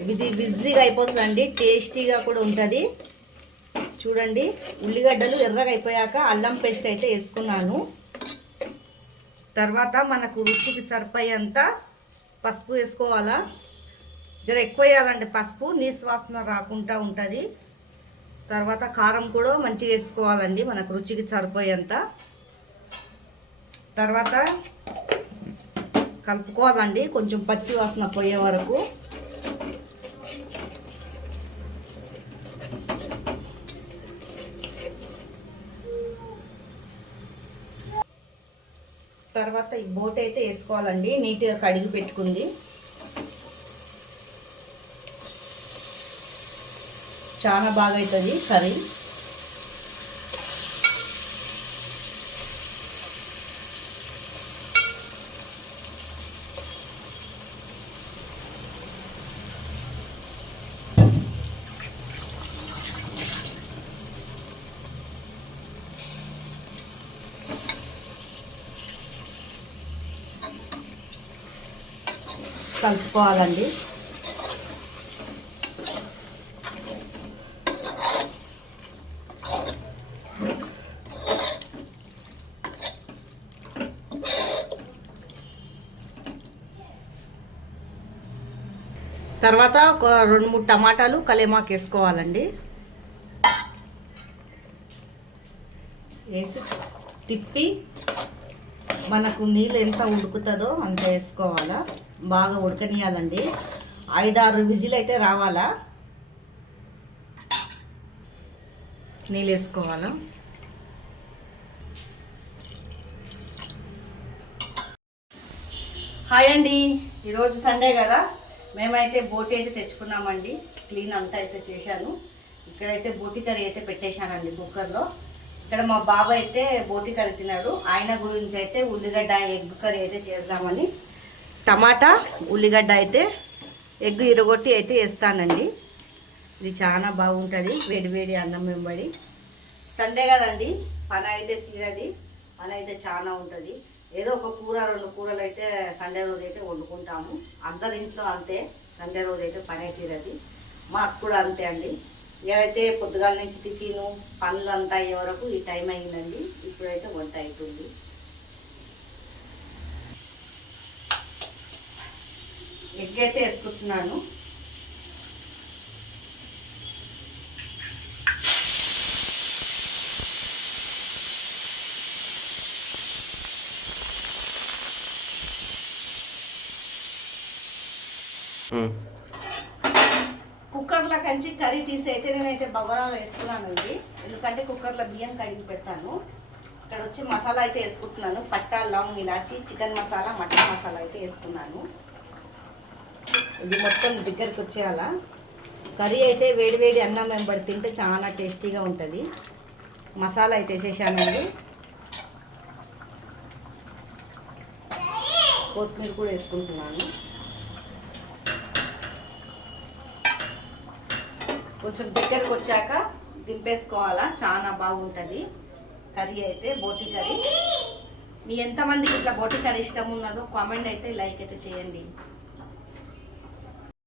ఇది బిజీగా అయిపోతుందండి, టేస్టీగా కూడా ఉంటుంది. చూడండి, ఉల్లిగడ్డలు ఎర్రగా అయిపోయాక అల్లం పేస్ట్ అయితే వేసుకున్నాను. తర్వాత మనకు రుచికి సరిపోయేంత పసుపు వేసుకోవాలా. జర ఎక్కువ వేయాలండి పసుపు, నీసు వాసన రాకుండా ఉంటుంది. తర్వాత కారం కూడా మంచిగా వేసుకోవాలండి మనకు రుచికి సరిపోయేంత. తర్వాత కలుపుకోవాలండి కొంచెం పచ్చి వాసన పోయే వరకు. తర్వాత ఈ బోట్ అయితే వేసుకోవాలండి, నీట్గా కడిగి పెట్టుకుంది. చాలా బాగా అవుతుంది కర్రీ. కలుపుకోవాలండి. తర్వాత ఒక 2-3 టమాటాలు కలేమాకు వేసుకోవాలండి. వేసి తిప్పి మనకు నీళ్ళు ఎంత ఉడుకుతుందో అంత వేసుకోవాలా. బాగా ఉడకనియాలండి, 5-6 విజిల్ అయితే రావాలా. నీళ్ళు వేసుకోవాలా. హాయ్ అండి, ఈరోజు సండే కదా, మేమైతే బోటి అయితే తెచ్చుకున్నామండి. క్లీన్ అంతా అయితే చేశాను. ఇక్కడైతే బోటి కర్రీ అయితే పెట్టేశానండి కుక్కర్లో. ఇక్కడ మా బాబు అయితే బోటి కర్రీ తిన్నాడు. ఆయన గురించి అయితే ఉల్లిగడ్డ ఎగ్ కర్రీ అయితే చేద్దామని టమాటా ఉల్లిగడ్డ అయితే ఎగ్ ఇరగొట్టి అయితే వేస్తానండి. ఇది చాలా బాగుంటుంది వేడి వేడి అన్నం వెంబడి. సండే కదండి, పని అయితే తీరది, పని అయితే చాలా ఉంటుంది. ఏదో ఒక కూర 2 కూరలు అయితే సండే రోజు అయితే వండుకుంటాము. అందరి ఇంట్లో అంతే, సండే రోజు అయితే పని తీరది. మాకు కూడా అంతే అండి. ఇక్కడైతే పొద్దుగాల నుంచి టిఫిను పనులు అంతా అయ్యే వరకు ఈ టైం అయిందండి. ఇప్పుడైతే వంట అవుతుంది. ఎగ్ అయితే వేసుకుంటున్నాను. కుక్కర్లో కంచి కర్రీ తీసి అయితే నేనైతే బగారాలు వేసుకున్నానండి. ఎందుకంటే కుక్కర్లో బియ్యం కడిగి పెడతాను. ఇక్కడ వచ్చి మసాలా అయితే వేసుకుంటున్నాను. పట్టా, లవంగ్, ఇలాచి, చికెన్ మసాలా, మటన్ మసాలా అయితే వేసుకున్నాను. ఇది మొత్తం దగ్గరికి వచ్చేయాలా. కర్రీ అయితే వేడి వేడి అన్నం వెంబడి తింటే చాలా టేస్టీగా ఉంటుంది. మసాలా అయితే వేసేసానండి. కొత్తిమీర కూడా వేసుకుంటున్నాను. కొంచెం దగ్గరకు వచ్చాక దింపేసుకోవాలా, చాలా బాగుంటుంది కర్రీ అయితే. బోటి కర్రీ మీ ఎంతమందికి ఇట్లా బోటి కర్రీ ఇష్టం ఉన్నదో కామెంట్ అయితే, లైక్ అయితే చేయండి.